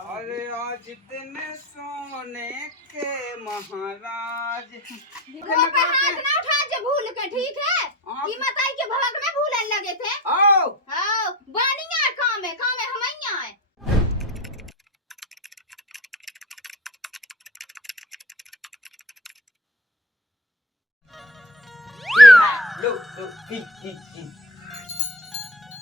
अरे आज इतने सोने के महाराज वो पे हाथ ना उठा जो भूल के, ठीक है? कीमत आई के भवक में भूलन लगे थे। आओ आओ बानिया काम है हमैया है। लो पी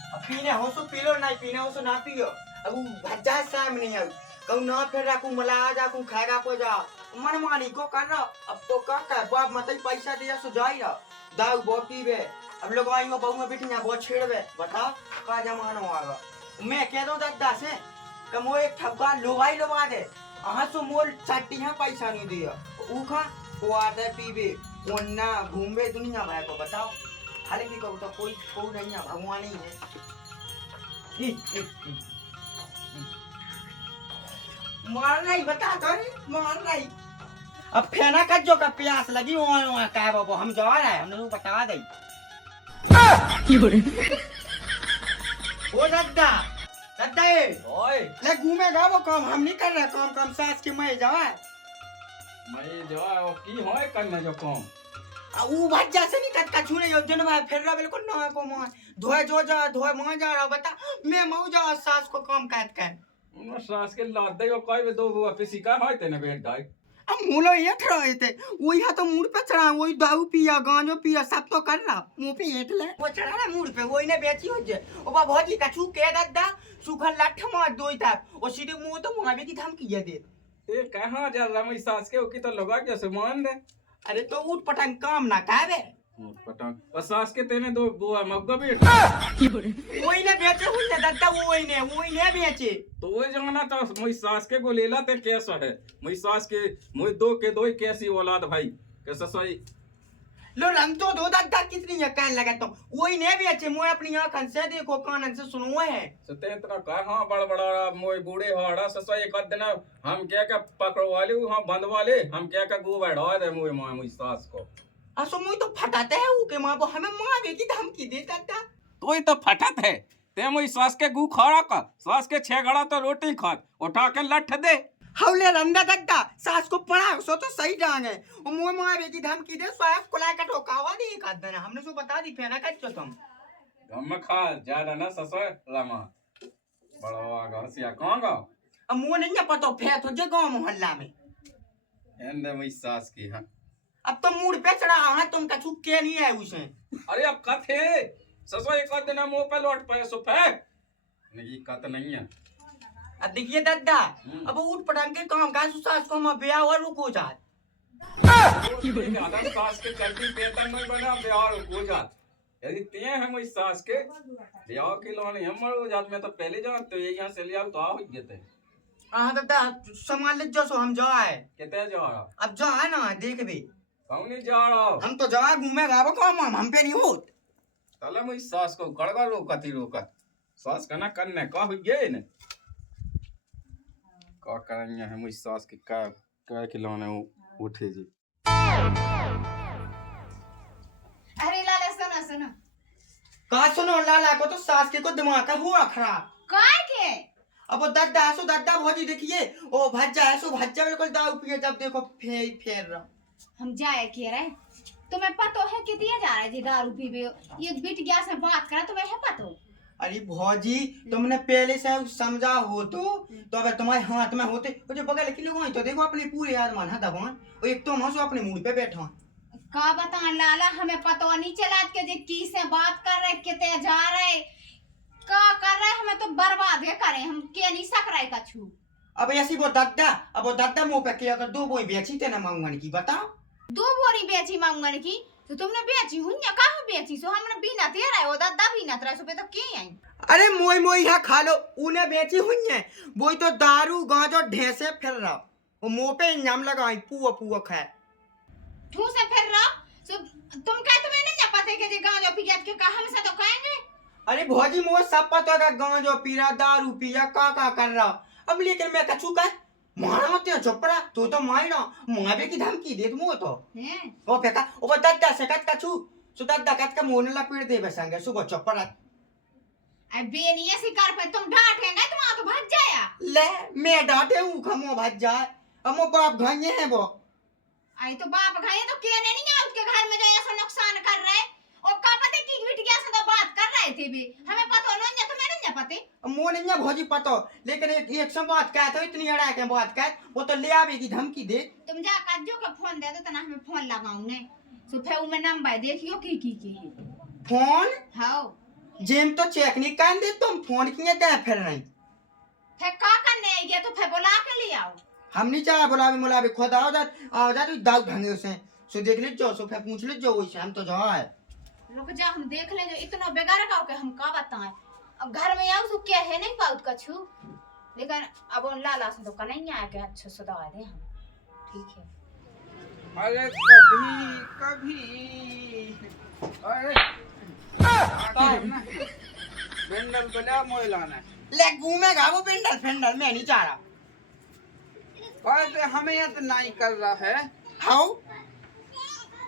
अब पीने हो सो पी लो, नहीं पीने हो सो ना पियो। अब वो भज्जा साम नहीं है कहूँ ना, फिर रखूँ मला जा कहूँ खाएगा को जा मन मानी को कर रहा। अब तो का बाप मत पैसा दिया सो जाई रहा दाऊ बो पीबे। अब लोग आई बहु में बैठी ना बहुत छेड़वे, बताओ का जमाना आगा। मैं कह दो दादा से कि मो एक ठब्बा लोबाई लोबा दे अहाँ सो मोल चाटी है पैसा नहीं दिया उखा को आते पीबे वन्ना घूमे दुनिया भाई को बताओ। खाली भी कहूँ तो कोई नहीं है, भगवान ही है। मार नहीं बता तो मार नहीं। अब फेना का जो का प्यास लगी वहाँ का बाबू हम जा रहे हैं, हमने बता दे। ओ दद्दा दद्दा ओए ले घूमेगा वो काम हम नहीं कर रहे, काम सास के मैं जा की होए करना जो काम ऊ भज्जा से नहीं कट कछु नहीं जन भाई फिर रहा बिल्कुल ना को मोह धोए जो जा धोए मोह जा रहा बता मैं मऊ जा सास को काम कहत कर सास के लाद दे कोई भी दो बुआ पिसी का होय तेने बैठ दाई अब मूलो ये रहे थे वही हा तो मूड पे चढ़ा, वही दारू पिया गांजो पिया सब तो कर रहा मुंह पे एट ले वो चढ़ा ना मूड पे वही ने बेची हो जे ओ बा भौजी कछु के दद्दा सुखल लठ मार दोई था ओ सीधे मुंह तो मुंह की धमकी दे ए कहां जा रहा मैं सास के ओकी तो लगा के से मान दे। अरे तो उठ पटांग काम ना कावे उठ पटांग और सास के तेने दो बुआ मग्गा भी वही ने बेचे हुई दद्दा वही ने बेचे तो वही जमाना तो मैं सास के को लेला ते कैसा है मैं सास के मैं दो के दो कैसी औलाद भाई कैसा सही लो रंग तो दो दद्दा कितनी है कहने लगा तो वही ने बेचे मोए अपनी आंखन से देखो कानन से सुनो है सते इतना कहां बड़ा मोए बूढ़े हाड़ा ससा एक दिन हम क्या का पकड़वा ले हम बंधवा ले हम क्या का गु बैठा दे मोए मां मुई सास को असो मुई तो फटाते है ऊ के मां वो हमें मारे की धमकी देता था तो ही तो फटत है ते मुई सास के गु खड़ा का सास के 6 घड़ा तो रोटी खात उठा के लठ दे हौले रंदा दद्दा सास को पड़ा सो तो सही डांग है और मुंह मारे की धमकी दे सास को ला के ठोकावा दे एक आध दिन हमने सो बता दी फेना कट चो तुम हम खा ज्यादा ना ससो लामा बड़ा आगा हसिया कहां गा अब मुंह नहीं पता फेत हो जे गांव मोहल्ला में एंड मुई सास की हां अब तो मूड पे चढ़ा है तुम कछु के नहीं है उसे अरे अब कथे ससो एक आध दिन मुंह पे लौट पे सो फेंक नहीं कत नहीं है अब देखिए दद्दा अब उठ पटांग के काम का सास को हम ब्याह और रुको जा आधा सास के चलती पेतन में बना ब्याह रुको जा यदि ते हम इस सास के ब्याह के लोने हमर हो जात में तो पहले जान तो यहां से ले आओ तो आ हो जते हां दद्दा संभाल ले जो सो हम जाए केते जा रहा अब जा है ना देख भी कौन नहीं जा रहा हम तो जा घूमे गावो काम हम पे नहीं होत तले मैं इस सास को गड़गड़ रोकती रोकत सास कना करने का हो गए ने का करेंगे हम इस सास के का खिलौने उठे जी। अरे लाला सुनो का सुनो लाला को तो सास के को दिमाग का हुआ खराब काय के अब वो दद्दा भौजी देखिए ओ भज्जा है सो भज्जा बिल्कुल दारू पिए जब देखो फेर रहा हम जाए के रहे तुम्हें पतो है कि दिया जा रहा है जी दारू पीबे एक बिट गैस में बात करा तुम्हें है पतो। अरे भौजी तुमने पहले से समझा हो तो अगर तुम्हारे हाथ में होते वो जो बगल के लोग तो देखो अपने पूरे आदमान है दबान और एक तुम हंसो अपने मूड पे बैठो का बता लाला हमें पता नहीं चला के जे की से बात कर रहे किते जा रहे का कर रहे हमें तो बर्बाद है करे हम के नहीं सक रहे कछु। अब ऐसी वो दद्दा मुंह पे के अगर 2 बोई बेची ते ना मांगन की बताओ 2 बोरी बेची मांगन की तो तुमने बेची हुन्या काहे बेची सो हमने बिना तेरा है ओ दादा बिना तेरा सो पे तो के आई अरे मोई यहां खा लो उने बेची हुन्या बोई तो दारू गांजो ढेसे फिर रहा वो मुंह पे इनाम लगाई पुआ खाए ठू से फिर रहा सो तुम कह तुम्हें नहीं पता है कि गांजो पिया के का हम से तो कहेंगे। अरे भौजी मुझे सब पता है गांजो पी रहा दारू पिया का कर रहा अब लेकिन मैं कछु का मारा मत चोपड़ा तो मारना मारे की धमकी दे तुम तो हैं ओ फेका ओ दद्दा से कट कछु सो दद्दा कट का मोने ला पेड़ दे बसंगे सुबह चोपड़ा अब बेनिए शिकार पे तुम डांटेंगे तुम आ तो भाग जाया। ले मैं डांटे हूँ खमो भाग जाए हमो बाप घाये हैं वो आई तो बाप घाये तो केने नहीं आ उसके घर में जो ऐसा नुकसान कर रहे और का पता की बिटिया से तो बात कर रहे थे भी हमें पता नहीं तो मैंने नहीं पता मो नहीं भौजी पतो लेकिन एक सम बात कहा तो इतनी अड़ा के बात कह वो तो ले आवे की धमकी दे तुम जा काजो का फोन दे दो तना हमें फोन लगाऊं ने सुफे में नंबर देखियो की है फोन हां जेम तो चेक नहीं कर दे तुम फोन किए दे फिर नहीं फिर का करने आई गया तो फिर बुला के ले आओ हम नहीं चाह बुलावे खुद आओ जा तू दाऊ ढंगे उसे सो देख ले जो सो फिर पूछ ले जो वही हम तो जाओ है रुक जा हम देख ले जो इतना बेगार का के हम का बताएं अब घर में आओ तो क्या है नहीं पाउत कछु लेकिन अब उन लाला से तो का नहीं आया के अच्छा सुधा दे हम ठीक है। अरे कभी अरे बेंडल बना मोइलाना ले घूमेगा वो पेंडल मैं नहीं चाह रहा पर हमें ये तो नहीं कर रहा है हाउ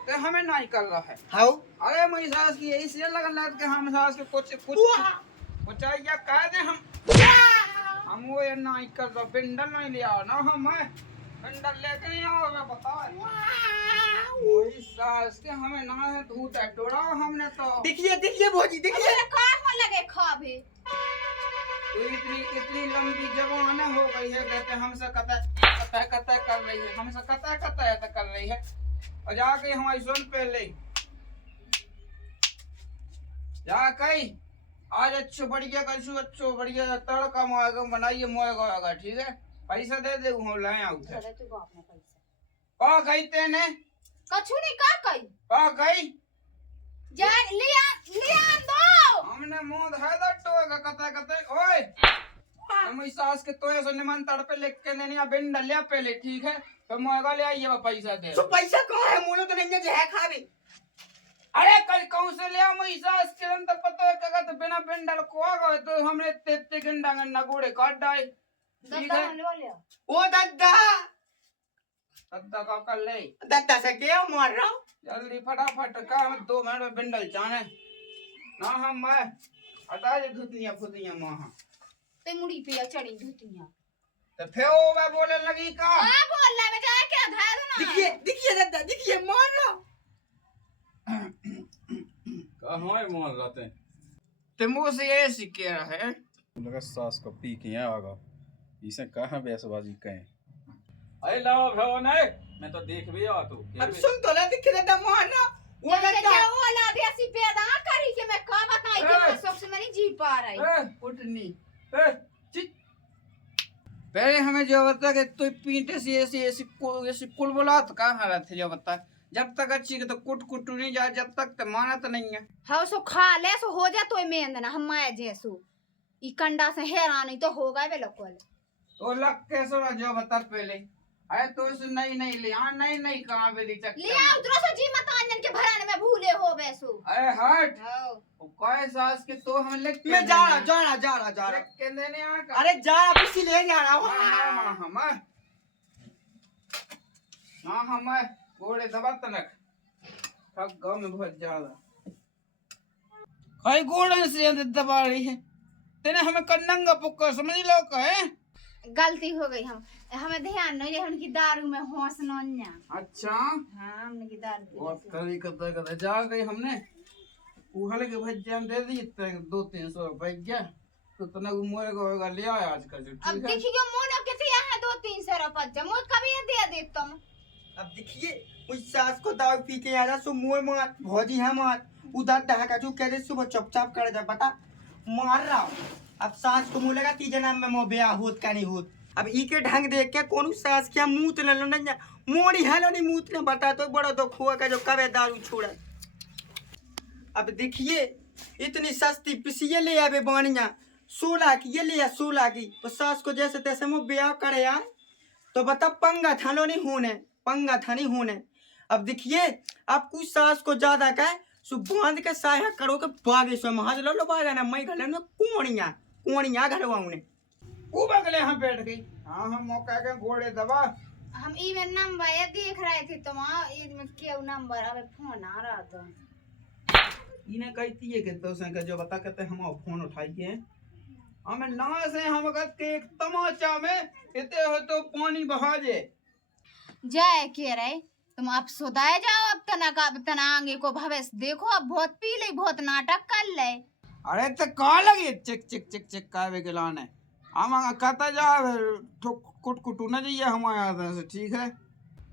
तो हमें नहीं कर रहा है हाउ अरे मेरी सास की यही से लगन लग के हम सास के कुछ या कह दे हम वो ये नहीं कर रहा बेंडल नहीं ले आओ ना हम बेंडल लेके नहीं आओगे बता वही सास के हमें ना है धूत है टोड़ा हमने तो देखिए भौजी देखिए मेरे कान में लगे खाबे तो इतनी लंबी जबान हो गई है कहते हमसे कतई कर रही है हमसे कतई कर रही है और जाके हमारी सुन पहले जा कहीं आज अच्छो बढ़िया कलशु अच्छो बढ़िया तड़का मुआगा बनाइए मुआगा होगा ठीक है पैसा दे दे हम लाए आउ चले तू बाप ने पैसा का गई तेने कछु नहीं का कई का गई जा लिया दो हमने मुंह है दा टोगा कतई ओए हम इस सास के तोए से निमन तड़पे लेके ने नहीं बेंडल लिया पहले ठीक है तो मुआगा ले आइए पैसा दे तो पैसा कहाँ है मोनो तो नहीं है खावे अरे कल कौन से ले मैं सास के अंदर पता है कगा तो बिना बेंडल को आ गए तो हमने तेते गंडा गोड़े काट डाले ठीक है ओ दादा दादा का कर ले दादा से क्या मार रहा जल्दी फटाफट का हम 2 मिनट में बेंडल चाहे ना हम मैं हटा दे धुतियां फुतियां वहां ते मुड़ी पे चढ़ी धुतियां तो फिर वो मैं बोलने लगी का हां बोल रहा मैं जाए क्या धार ना देखिए दादा देखिए मार रहा कहाँ है मोहन रहते ते मुंह से ये सीखे रहा है लगा सास को पी के आगा इसे कहाँ बेसबाजी कहें अरे लाओ भवन है मैं तो देख भी आ तू अब सुन तो ले दिख रहा मार रहा वो लगा वो ला दे ऐसी पैदा करी के मैं का बताई कि मैं सबसे मेरी जी पा रही उठनी पहले हमें जो बता कि तू पीटे से ऐसी कुल बोला तो कहाँ रहा थे जो बता जब तक अच्छी तो कुट नहीं जा जब तक तो माना तो नहीं है हाँ सो खा ले सो हो जा तो मेंद ना हम माया जैसो ई कंडा से हैरान नहीं तो होगा वे लोकल तो लग कैसे रहा जो बता पहले अरे तो इस नहीं ले हां नहीं कहां पे ली चक्कर ले आओ उधर से जी मत आंजन के भराने में भूले हो वैसो अरे हट हां कोई सास के तो हम लिख मैं जा रहा के देने आ अरे जा रहा किसी ले जा रहा हूं हम घोड़े दबा तनक थक गांव में बहुत ज्यादा कई घोड़े से अंदर दबा रही है तेने हमें कन्नंगा पुक्का समझ लो का है गलती हो गई हमें ध्यान नहीं रहे उनकी दारू में होश नन्या अच्छा हां हमने की दारू और तरीका जा गई हमने उहले के भज्जा दे दी 200-300 रुपए क्या तो तना मोएगा होगा ले आया आज का जो अब देखिए मोनो किसे यहाँ 200-300 रुपए मुझ कभी दे दे तुम अब देखिए उस सास को दारू पी के आजा सो मुंह मार भौजी है मार उधर ढाका जो कह दे सुबह चुपचाप कर जा बता मार रहा अब सास को मुंह लगा तीजे नाम में मो ब्याह होत का नहीं होत अब ई के ढंग देख के कौन सास क्या मुंह तो न न मोड़ी हेलो नहीं मुंह ने बता तो बड़ा तो खुआ का जो कवे दारू छोड़ा अब देखिए इतनी सस्ती पिसिए ले आवे बानिया 16 की ये लिया 16 की तो सास को जैसे तैसे मो ब्याह करे यार तो बता पंगा थानो नहीं होने अब देखिए आप कुछ सास को ज्यादा कहे सु बांध के साया करो के बागे सो महाज लो बागा ना मैं घले में कोणिया घरवा उन्हें वो बगले हम बैठ गई हां हम मौका के घोड़े दबा हम ई में नंबर ये देख रहे थे तुम ये में क्यों नंबर अब फोन आ रहा था इन्हें कहती है कि तो से के जो बता कहते हम फोन उठाइए हमें ना से हम कहते एक तमाचा में इतने हो तो पानी बहा जे जाए के रे तुम अब सुधाए जाओ अब तना का तना आगे को भविष्य देखो अब बहुत पी ले बहुत नाटक कर ले। अरे तो का लगे चिक चिक चिक चिक कावे के लाने हम कहता जा कुट कुटू न जाइए हमारे यहाँ से ठीक है।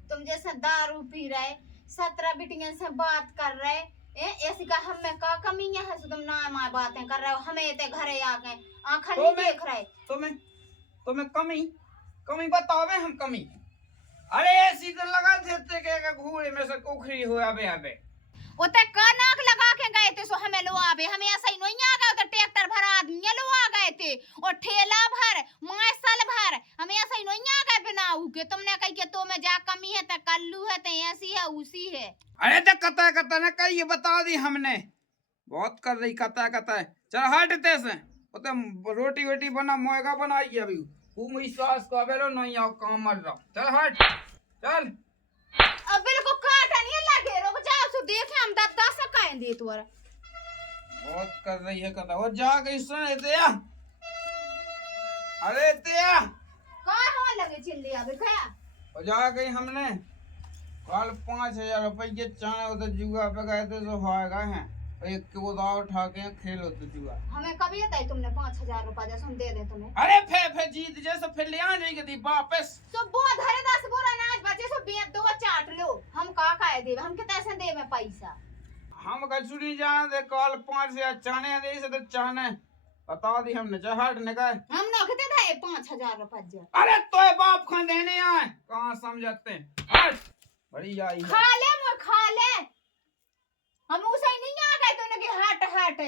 तुम जैसे दारू पी रहे 17 बिटिया से बात कर रहे ऐसी का हम में का कमी है तुम ना मां बातें कर रहे हो हमें इतने घरे आ गए आंखा नहीं देख रहे तुम्हें कमी कमी बतावे हम कमी। अरे ऐसी तो लगा थे के घूरे में से कोखरी हो अबे अबे ओते का नाक लगा के गए थे सो हमें लो आवे हमें ऐसा ही नहीं आ गए तो ट्रैक्टर भर आदमी लो आ गए थे और ठेला भर मासल भर हमें ऐसा ही नहीं आ गए बिना के तुमने कही के तो में जा कमी है त कल्लू है त ऐसी है उसी है। अरे तो कता कता ना कही बता दी हमने बहुत कर रही कता कता चल हटते से ओते रोटी वोटी बना मोएगा बनाई अभी वो मुई सास को अबेलो नहीं आओ काम मर रहा चल हट चल अब बिल्कुल काटा नहीं लगे रुक जा सो देखे हम 10 काए दे तोरा बहुत कर रही है कता वो जा गई सुन दिया अरे दिया का हो लगे चिल्ली अबे क्या वो जा गई हमने कल 5000 रुपये चाने उधर जुआ पे गए थे तो हाएगा है एक के उधार उठा के खेलो तो जुआ हमें कभी आता है तुमने 5000 रुपया जैसे हम दे दे तुम्हें। अरे फे जीत जैसे फिर ले आ जाएगी दी वापस तो बहुत धरे 10 बोरा अनाज बचे सो बेच दो चाट लो हम का काए देवे हम कितना से देवे पैसा हम कचुरी जाना दे कल 5000 चाने दे से तो चाने बता दी हमने चहट निकाल हम ना कितने था 5000 रुपया। अरे तोए बाप खान देने आए कहां समझते हट बड़ी आई खा ले मैं खा ले हम उसे नहीं आ गए तो के हट हट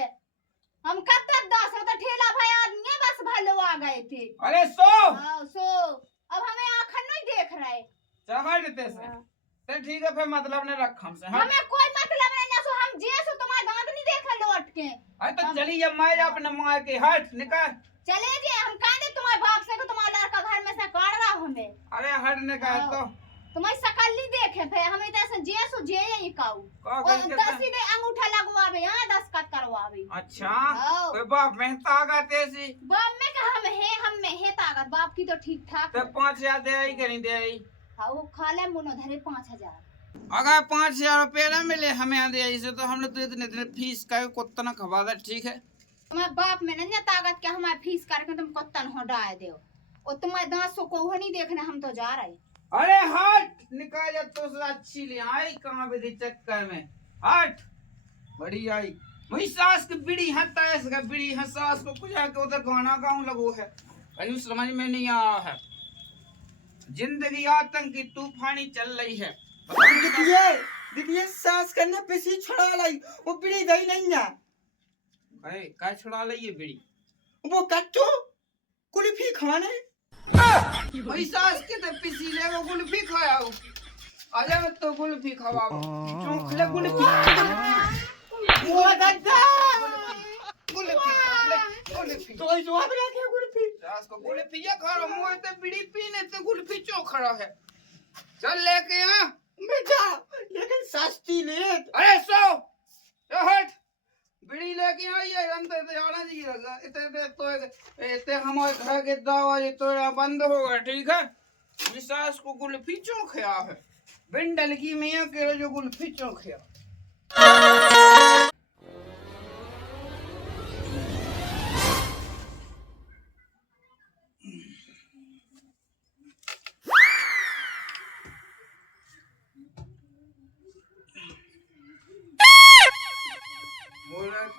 हम कब तक 10 तो ठेला भाई आदमी बस भलो आ गए थे। अरे सो हां सो अब हमें आंखन नहीं देख रहे चहट देते से ठीक है फिर मतलब ने रख हमसे हमें कोई मतलब नहीं ना सो हम जे सो तुम्हारे दांत नहीं देखे लौट के अरे तो चलिए मैं अपने मां के हट निकाल चले जे हम कह दे तुम्हारे बाप से कि तुम्हारा लड़का घर में से काट रहा हमें अरे हट निकाल तो तुम्हारी शकल नहीं देखे फिर हमें तो जे सो जे यही काऊ और 10 सीधे अंगूठा लगवावे हां 10 कट करवावे। अच्छा कोई बाप मेहता आ गए तेसी बाप में का हम में है ताकत बाप की तो ठीक ठाक तो 5000 दे आई कि नहीं दे आई हां वो खा ले मुनो धरे 5000 अगर 5000 रुपए ना मिले हमें दे आई से तो हमने तो इतने फीस का कुत्ता खवा दे ठीक है। तुम्हारे बाप में नहीं ताकत के हमारे फीस करके तुम कुत्तन हो डाल दो और तुम्हारे दांत सो को नहीं देखने हम तो जा रहे। अरे हट निकाल जा तो अच्छी ले आई कहां पे दी चक्कर में हट बड़ी आई मुई सास की बीड़ी हटा है इसका बीड़ी है सास को कुछ आके उधर गाना गाऊं लगो है कहीं समझ में नहीं आ रहा है जिंदगी आतंक की तूफानी चल रही है। देखिए सास करने पे सी छुड़ा लाई वो बीड़ी दही नहीं ना अरे काय छुड़ा ली ये बीड़ी वो कट्टू कुल्फी खाने वही सास के तो पिसी ले वो कुल्फी खाया हो आजा मत तो कुल्फी खवाओ चोखले कुल्फी वो गद्दा कुल्फी तो इस बात का क्या कुल्फी सास को कुल्फी या खा रहा मुंह ते बीड़ी पीने ते कुल्फी चोखड़ा है चल लेके आ बेटा लेकिन सस्ती ले अरे सो हट बीड़ी लेके आई है हम तो जाना जी लगा इतने तो इतने हमारे घर के दरवाजे तो बंद हो गए ठीक है विशास को कुल्फी चोखया है बिंडल की मियां के जो कुल्फी चोखया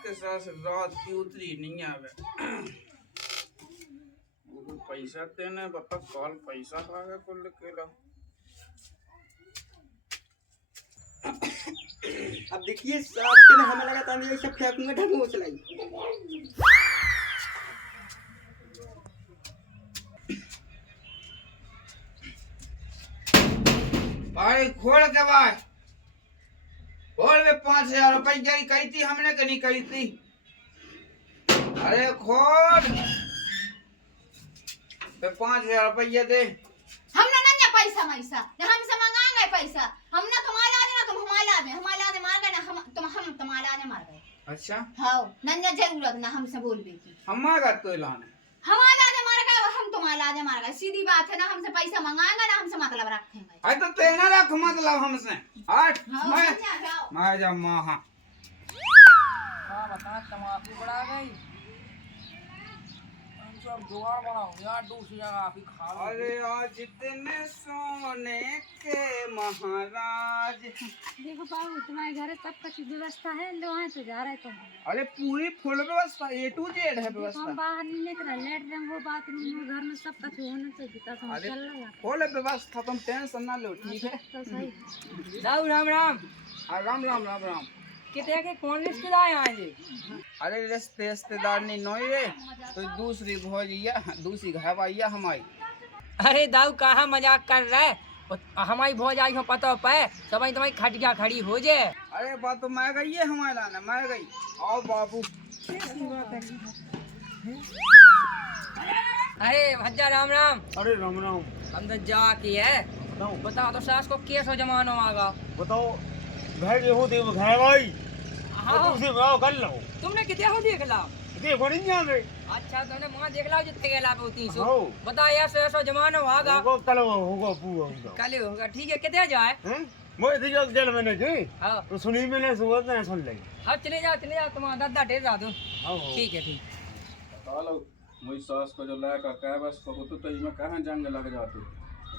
के साथ रात की उतरी नहीं आवे वो पैसा देने बता कॉल पैसा आगे को लेके ला अब देखिए सास के ना हमें लगा था ये सब फेंकूंगा ढंग हो चलाई भाई खोल के भाई खोल में 5000 रुपए की कही थी हमने कि नहीं कही थी अरे खोल पे 5000 रुपये दे हमने ना पैसा मैसा हमसे मंगाएंगे पैसा हम ना तुम्हारे आने ना तुम हमारे आने मार गए ना हम तुम्हारे आने मार गए अच्छा हाँ नन्या जरूरत ना हमसे बोलबे की हमारा तो लाना हमारा लाज मार का हम तुम्हारा लाज मार का सीधी बात है ना हमसे पैसा मंगाएंगे ना हमसे मतलब रखेंगे अरे तो तेना रख मतलब हमसे हट हाँ मैं नन्या जाओ मैं जा महा हाँ बता तम्बाकू बढ़ा गई हम सब जुगाड़ बनाओ यार दूसरी जगह भी खा लो अरे आज इतने सोने के महाराज देखो बाबू तुम्हारे घर सब कुछ व्यवस्था है लो वहाँ तो जा रहे तुम अरे पूरी फुल व्यवस्था A to Z है हम व्यवस्था बाहर नहीं निकल रहे लेटरिन वो बाथरूम वो घर में सब कुछ होना चाहिए तब हम अरे चल रहे हैं फुल व्यवस्था तुम टेंशन ना लो ठीक है तो सही दाऊ राम राम राम राम राम राम कितने के कौन रिश्तेदार आए जी अरे रिश्तेदार नहीं नोई रे तो दूसरी भौजिया दूसरी घरवाइया हमारी अरे दाऊ कहाँ मजाक कर रहा है हमारी भौज आई हो पता पे सब तुम्हारी खटिया खड़ी हो जाए अरे बात तो मैं गई है हमारे लाने मैं गई आओ बाबू अरे भज्जा राम राम अरे राम राम हम तो जा की है बताओ तो सास को कैसो जमानो आगा बताओ घर गेहूँ दे घर भाई हाँ तुमसे गाँव कर लो तुमने कितने हो देख ला देखो नहीं जाने अच्छा तुमने वहाँ देख ला जितने गेला पे सो हाँ। बता ऐसो ऐसो जमानो आगा होगा कल होगा पूरा होगा कल होगा ठीक है कितने जाए हैं मैं थी जो जेल में नहीं हाँ तो सुनी मैंने सुबह ना सुन लगी हाँ चले जाओ तुम्हारा दादा ढेर रा दो हाँ ठीक है ठीक हेलो मुझी सास को जो लायक कह बस को तो इसमें कहाँ जंग लग जाती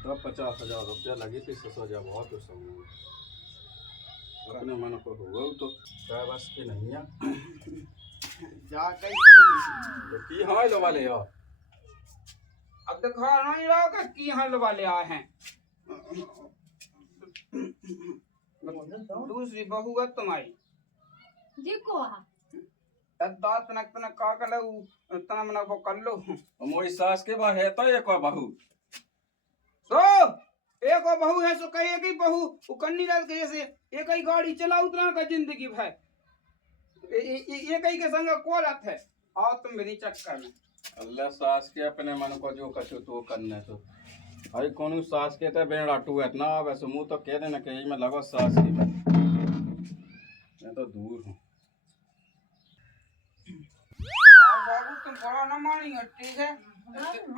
तो 50,000 रुपया लगी थी सजा बहुत सब अपने मन को हुआ तो कह बस की नहीं है जा गई तो की हाँ लो वाले यार अब देखो नहीं रहोगे की हल वाले आए हैं दूसरी बहू है तुम्हारी देखो दांत तनक तनक का कर लो तना मना वो कर लो मोरी सास के बाद है तो एक और बहू सो एक और बहू है सो कही एक ही बहू वो कन्नी रात के जैसे एक ही गाड़ी चला उतना का जिंदगी भर एक ही के संग को रथ है आओ तुम मेरी चक्कर में अल्लाह सास के अपने मन को जो कछु तो करने तो अरे कौन सास के तो बेड़ा टू है ना वैसे मुंह तो कह देना कि मैं लगो सास की मैं तो दूर हूँ बाबू तुम बड़ा न मानेंगे ठीक है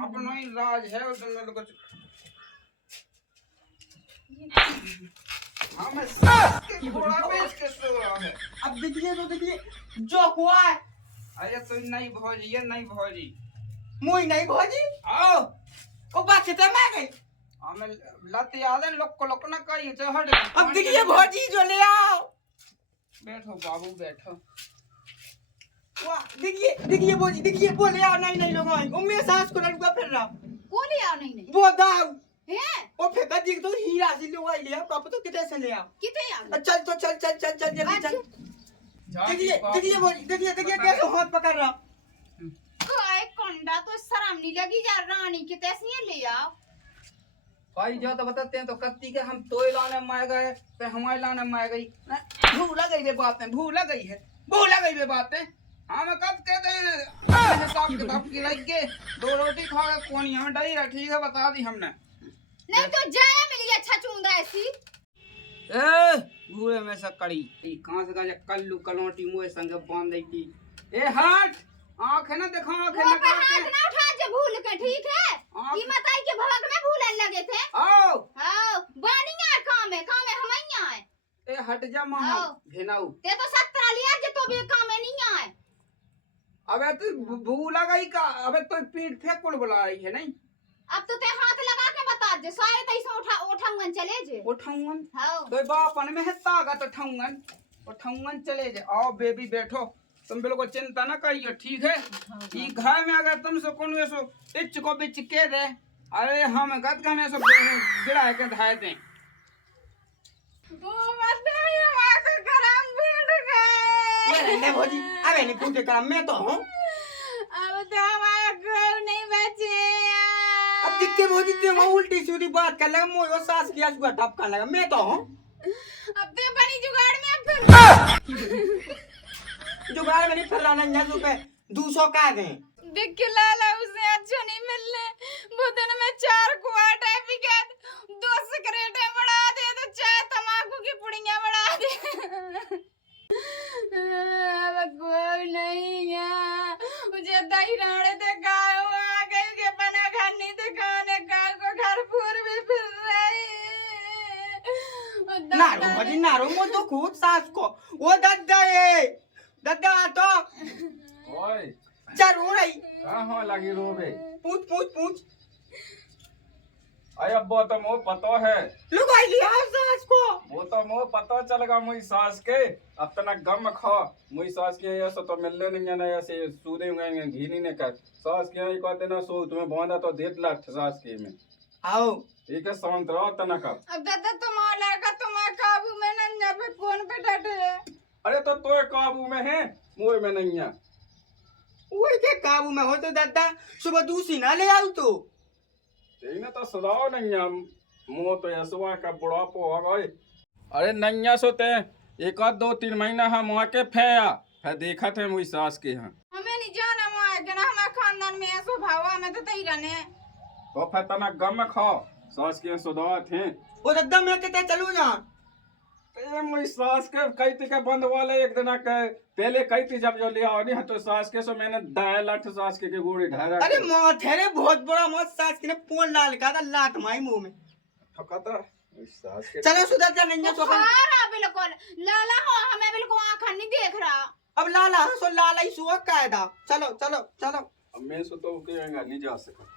अपना ही राज है और तुम लोग हमें सास के घोड़ा बेच के सो रहा है अब देखिए जो हुआ है अरे तो नहीं भौजी है नहीं भौजी मुई नहीं भौजी आओ को बात से मैं गई हमें लत याद है लोक ना कही तो हट अब देखिए भौजी जो ले आओ बैठो बाबू बैठो वाह देखिए भौजी देखिए बोले आओ नहीं लोग आई उम्मीद सास को लड़का फिर रहा को ले आओ नहीं वो दाऊ है ओ फेंका दिख तो हीरा से लोग आई ले आओ कब तो कितने से ले आओ कितने आओ चल तो चल जल्दी चल देखिए भौजी देखिए कैसे हाथ पकड़ रहा काय कंडा तो शर्म नहीं लगी जा रानी के तैसे ले आओ भाई जो तो बताते हैं तो कत्ती के हम तोय लाने मार गए फिर हमारे लाने मार गई भूला गई वे बातें भूला गई वे बातें हम कब कहते हैं हिसाब किताब की लग के 2 रोटी खा के कोनी हमें डरी है ठीक है बता दी हमने नहीं तो जाया मिली अच्छा चूंदा ऐसी ए भूले में से कड़ी कहां से गया कल्लू कलोटी मुए संग बांध दी थी ए हट आंख है ना देखो आंख है वो ना पे हाथ ना उठा जे भूल के ठीक है हाँ। कीमत आई के भगत में भूलन लगे थे आओ हां बानिया काम है हमैया है ए हट जा मां आओ। घेनाऊ ते तो 17 लिया जे तो भी काम है नहीं आए अबे तू भूला गई का अबे तो पीठ फेंक कुल बुला रही है नहीं अब तो ते हाथ लगा के बता दे सारे तैसे उठाऊंगन चले जे उठाऊंगन हां तो बापन में है ताकत उठाऊंगन चले जा आओ बेबी बैठो तुम बिल्कुल चिंता ना करिए ठीक है ई घर में अगर तुमसे कौन ऐसो इच को बिच के दे अरे हम गद गने सब गिरा के धाए दे वो बताइए मां को गरम भूल गए नहीं भौजी अबे नहीं पूछे काम मैं तो हूं अब तो हमारा घर नहीं बचे अब दिख के भौजी ते वो उल्टी सीधी बात कर लगा मोयो सास की आज टपका लगा मैं तो हूं अब ते बनी जुगाड़ में अब जुगाड़ में नहीं फिर रहा नहीं रुपए 200 का दे देख के लाला उसे अच्छा नहीं मिलने वो दिन में 4 क्वार्ट है बिगत 2 सिगरेटें बढ़ा दे तो 4 तंबाकू की पुड़ियां बढ़ा दे अब भजी ना रो मो तो खुद सास को वो दद्दा ये दद्दा तो ओए जरूर रही कहाँ लगी रोबे पूछ पूछ पूछ अरे अब वो तो मोह पतो है लुगाई लिया सास को वो तो मोह पता चलेगा मुई सास के अब तना गम खा मुई सास के ऐसा तो मिलने नहीं है ना ऐसे सूदे होंगे घी नहीं कर सास के यहाँ कहते ना सो तुम्हें बांधा तो देत लाख सास के में आओ ठीक है शांत रहो तना का अब दादा तुम्हारा लड़का तुम्हारे काबू में नन्या पे फोन पे डटे है। अरे तो तोय काबू में है मोह में नहीं है वही के काबू में हो तो दद्दा सुबह दूसरी ना ले आओ तो तेने तो सुधाओ नहीं है मोह तो यशवा का बुढ़ापो हो गए अरे नैया सोते एक आध 2-3 महीना हम वहाँ के फेया फिर देखा थे मुई सास के यहाँ हमें नहीं जाना वहाँ के ना हमारे खानदान में ऐसा भाव हमें तो तई रहने तो फिर तना गम खाओ सास के सुधावा थे वो दद्दा मैं कहते चलो जा ये मुई सास के कई के बंद वाले एक दिन के पहले कई थी जब जो लिया नहीं तो सास के सो मैंने 2 लाख सास के गोड़ी ढारा अरे मौत है रे बहुत बड़ा मौत सास के ने पोल डाल का था लात माई मुंह में ठकता सास के चलो सुधर जा नहीं तो बुखार आ बिल्कुल लाला हो हमें बिल्कुल आँख नहीं देख रहा अब लाला हंसो लाला ही सुअ कायदा चलो चलो चलो अब मैं सो तो के नहीं जा सकता